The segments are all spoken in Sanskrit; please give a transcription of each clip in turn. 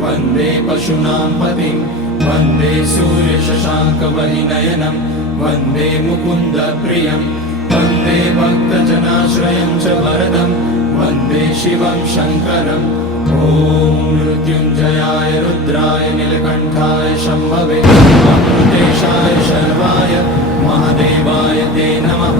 वन्दे पशूनां पतिं वन्दे सूर्यशशाङ्कवहिनयनं वन्दे मुकुन्दप्रियं वन्दे भक्तजनाश्रयं च वरदं वन्दे शिवं शङ्करम् ॐ मृत्युञ्जयाय रुद्राय नीलकण्ठाय शम्भवे अमृतेशाय शर्वाय महादेवाय ते नमः।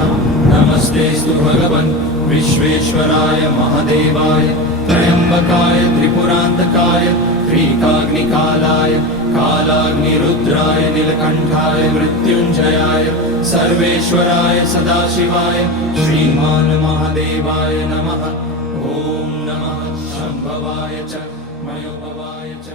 नमस्तेऽस्तु भगवन् विश्वेश्वराय महादेवाय त्र्यम्बकाय त्रिपुरान्तकाय त्रिकाग्निकालाय कालाग्निरुद्राय नीलकण्ठाय मृत्युञ्जयाय सर्वेश्वराय सदाशिवाय श्रीमान् महादेवाय नमः। ॐ नमः शम्भवाय च मयोभवाय च